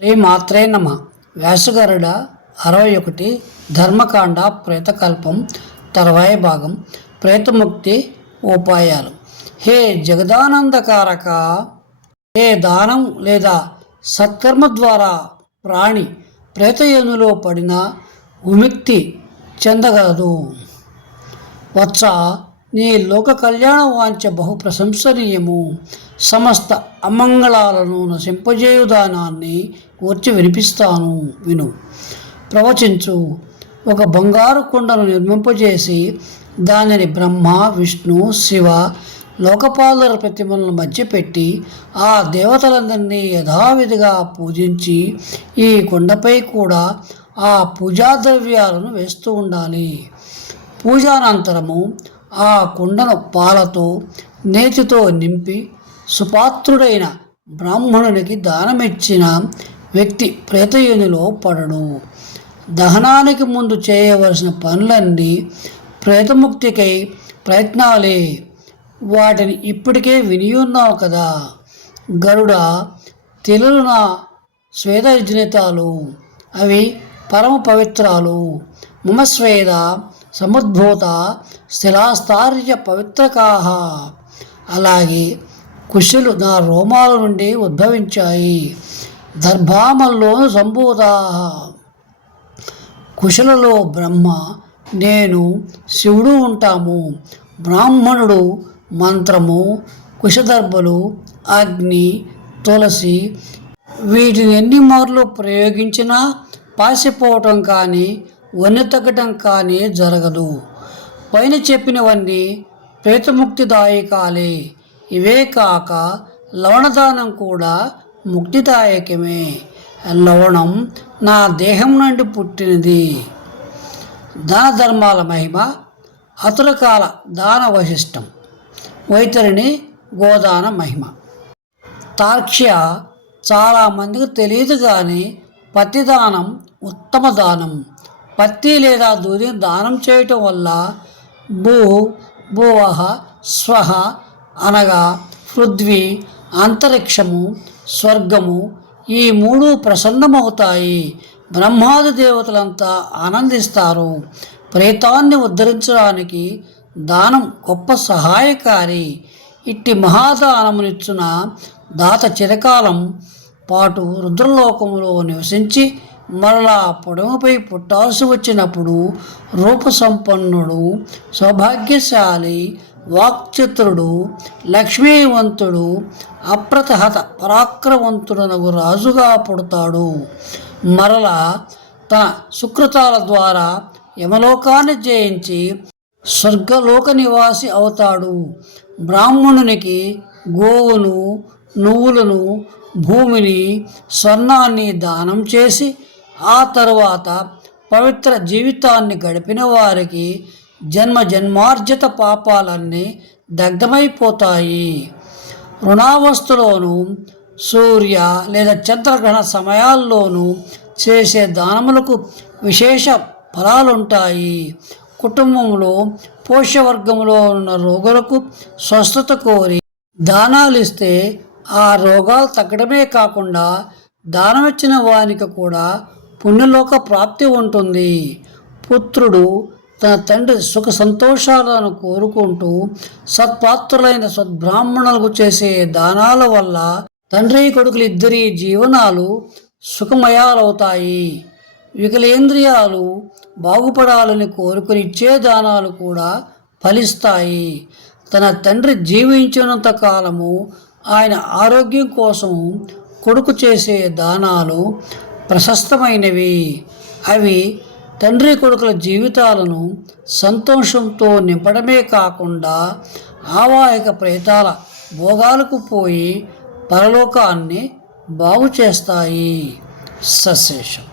శ్రీ మాత్రే నమ. వ్యాసగరుడ అరవై ఒకటి ధర్మకాండ ప్రేతకల్పం తర్వాయి భాగం ప్రేతముక్తి ఉపాయాలు. హే జగదానందకారక హే దానం లేదా సత్కర్మ ద్వారా ప్రాణి ప్రేతయోనిలో పడిన విముక్తి చెందగలదు. వచ్చా నీ లోక కళ్యాణ వాంచ బహు ప్రశంసనీయము. సమస్త అమంగళాలను నశింపజేయుదానాన్ని కూర్చి వినిపిస్తాను. విను. ప్రవచించు. ఒక బంగారు కుండను నిర్మింపజేసి దానిని బ్రహ్మ విష్ణు శివ లోకపాలుర ప్రతిమలను మధ్య పెట్టి ఆ దేవతలందరినీ యథావిధిగా పూజించి ఈ కుండపై కూడా ఆ పూజా ద్రవ్యాలను వేస్తూ ఉండాలి. పూజానంతరము ఆ కుండను పాలతో నేతితో నింపి సుపాత్రుడైన బ్రాహ్మణునికి దానమిచ్చిన వ్యక్తి ప్రేతయోనిలో పడడు. దహనానికి ముందు చేయవలసిన పనులన్నీ ప్రేతముక్తికై ప్రయత్నాలే. వాటిని ఇప్పటికే వినియున్నావు కదా. గరుడ తెలుగు నా స్వేదజనితాలు. అవి పరమ పవిత్రాలు. మమస్వేద సముద్భూత స్థిరాస్తార్య పవిత్రకాహ. అలాగే కుశలు నా రోమాల నుండి ఉద్భవించాయి. దర్భామల్లో సంభూతా. కుశలలో బ్రహ్మ నేను శివుడు ఉంటాము. బ్రాహ్మణుడు మంత్రము కుశదర్భలు అగ్ని తులసి వీటిని ఎన్ని మార్లు ప్రయోగించినా పాసిపోవటం కానీ వన్నె తగ్గటం కానీ జరగదు. పైన చెప్పినవన్నీ ప్రేతముక్తిదాయకాలే. ఇవే కాక లవణదానం కూడా ముక్తిదాయకమే. లవణం నా దేహం నుండి పుట్టినది. దాన ధర్మాల మహిమ అతులకాల దాన వశిష్టం వైతరిణి గోదాన మహిమ. తార్క్ష్య చాలామందికి తెలియదు కానీ పతిదానం ఉత్తమ దానం. పత్తి లేదా దూదిని దానం చేయటం వల్ల భూ భువః స్వహ అనగా పృథ్వీ అంతరిక్షము స్వర్గము ఈ మూడు ప్రసన్నమవుతాయి. బ్రహ్మాది దేవతలంతా ఆనందిస్తారు. ప్రేతాన్ని ఉద్ధరించడానికి దానం గొప్ప సహాయకారి. ఇట్టి మహాదానమునిచ్చున దాత చిరకాలం పాటు రుద్రలోకములో నివసించి మరలా పొడవుపై పుట్టాల్సి వచ్చినప్పుడు రూపసంపన్నుడు సౌభాగ్యశాలి వాక్చిత్రుడు లక్ష్మీవంతుడు అప్రతహత పరాక్రమవంతుడనగు రాజుగా పుడతాడు. మరలా తన సుకృతాల ద్వారా యమలోకాన్ని జయించి స్వర్గలోక నివాసి అవుతాడు. బ్రాహ్మణునికి గోవును నువ్వులను భూమిని స్వర్ణాన్ని దానం చేసి ఆ తరువాత పవిత్ర జీవితాన్ని గడిపిన వారికి జన్మ జన్మార్జిత పాపాలన్నీ దగ్ధమైపోతాయి. రుణావస్థలోను సూర్య లేదా చంద్రగ్రహణ సమయాల్లోనూ చేసే దానములకు విశేష ఫలాలుంటాయి. కుటుంబంలో పోషవర్గంలో ఉన్న రోగులకు స్వస్థత కోరి దానాలు ఇస్తే ఆ రోగాలు తగ్గడమే కాకుండా దానమిచ్చిన వానికి కూడా పుణ్యలోక ప్రాప్తి ఉంటుంది. పుత్రుడు తన తండ్రి సుఖ సంతోషాలను కోరుకుంటూ సత్పాత్రులైన సద్బ్రాహ్మణులకు చేసే దానాల వల్ల తండ్రి కొడుకులు ఇద్దరి జీవనాలు సుఖమయాలవుతాయి. వికలేంద్రియాలు బాగుపడాలని కోరుకుని ఇచ్చే దానాలు కూడా ఫలిస్తాయి. తన తండ్రి జీవించినంత కాలము ఆయన ఆరోగ్యం కోసం కొడుకు చేసే దానాలు ప్రశస్తమైనవి. అవి తండ్రి కొడుకుల జీవితాలను సంతోషంతో నింపడమే కాకుండా ఆవాహిక ప్రేతాల భోగాలకు పోయి పరలోకాన్ని బాగు చేస్తాయి సశేషం.